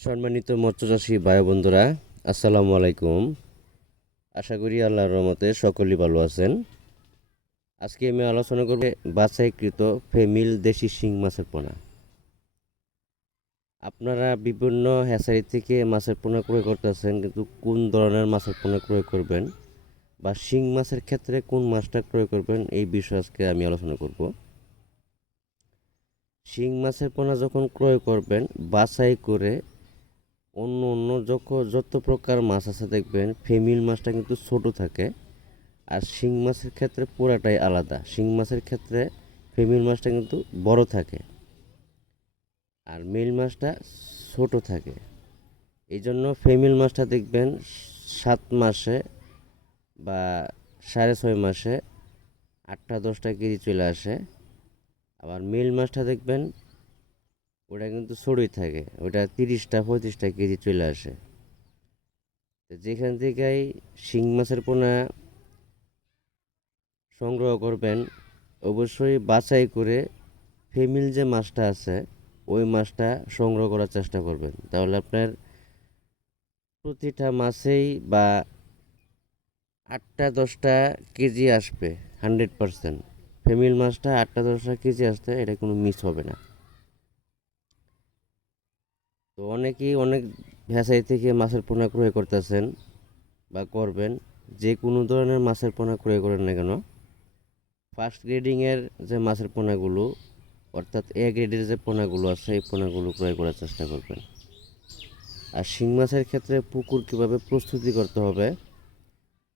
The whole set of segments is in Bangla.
সম্মানিত মৎস্যচাষী ভাই বন্ধুরা, আসসালামু আলাইকুম। আশা করি আল্লাহর রহমতে সকলেই ভালো আছেন। আজকে আমি আলোচনা করব বাছাইকৃত ফেমিল দেশি শিং মাছের পোনা। আপনারা বিভিন্ন হ্যাচারি থেকে মাছের পোনা ক্রয় করতেছেন, কিন্তু কোন ধরনের মাছের পোনা ক্রয় করবেন বা শিং মাছের ক্ষেত্রে কোন মাছটা ক্রয় করবেন, এই বিষয়ে আজকে আমি আলোচনা করব। শিং মাছের পোনা যখন ক্রয় করবেন, বাছাই করে অন্য অন্য যখন যত প্রকার মাছ আছে দেখবেন, ফেমিল মাছটা কিন্তু ছোট থাকে। আর শিং মাছের ক্ষেত্রে পুরাটাই আলাদা। শিং মাছের ক্ষেত্রে ফেমিল মাছটা কিন্তু বড় থাকে। আর মেল মাছটা ছোট থাকে। এই জন্য ফেমিল মাছটা দেখবেন সাত মাসে বা সাড়ে ছয় মাসে আটটা দশটা কেজি চলে আসে। আবার মেল মাছটা দেখবেন ওটা কিন্তু ছোটই থাকে। ওটা তিরিশটা, পঁয়ত্রিশটা কেজি চলে আসে। যেখান থেকেই শিং মাছের পোনা সংগ্রহ করবেন, অবশ্যই বাছাই করে ফেমিল যে মাছটা আছে, ওই মাছটা সংগ্রহ করার চেষ্টা করবেন। তাহলে আপনার প্রতিটা মাছেই বা আটটা, দশটা কেজি আসবে হান্ড্রেড পারসেন্ট ফেমিল মাছটা আটটা, দশটা কেজি আসতে এটা কোনো মিস হবে না। তো অনেকেই অনেক ভেসাই থেকে মাছের পোনা ক্রয় করতেছেন বা করবেন, যে কোনো ধরনের মাছের পোনা ক্রয় করেন না কেন ফার্স্ট গ্রেডিংয়ের যে মাছের পোনাগুলো, অর্থাৎ এ গ্রেডের যে পোনাগুলো আছে এই পোনাগুলো ক্রয় করার চেষ্টা করবেন। আর শিং মাছের ক্ষেত্রে পুকুর কীভাবে প্রস্তুতি করতে হবে,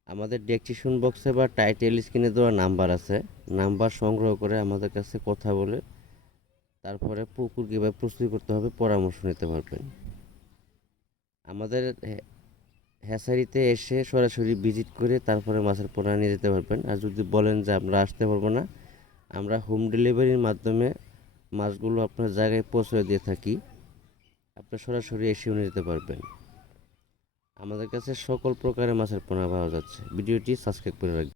আমাদের ডেকটিশন বক্সে বা টাইটেল স্ক্রিনে দেওয়া নাম্বার আছে নাম্বার সংগ্রহ করে আমাদের কাছে কথা বলে তারপরে পুকুর কীভাবে প্রস্তুতি করতে হবে, পরামর্শ নিতে পারবেন আমাদের হে- হ্যাচারিতে এসে সরাসরি ভিজিট করে তারপরে মাছের পোনা নিয়ে যেতে পারবেন। আর যদি বলেন যে আমরা আসতে পারব না, আমরা হোম ডেলিভারির মাধ্যমে মাছগুলো আপনার জায়গায় পৌঁছে দিয়ে থাকি। আপনি সরাসরি এসেও নিয়ে যেতে পারবেন। আমাদের কাছে সকল প্রকারের মাছের পোনা পাওয়া যাচ্ছে। ভিডিওটি সাবস্ক্রাইব করে রাখবেন।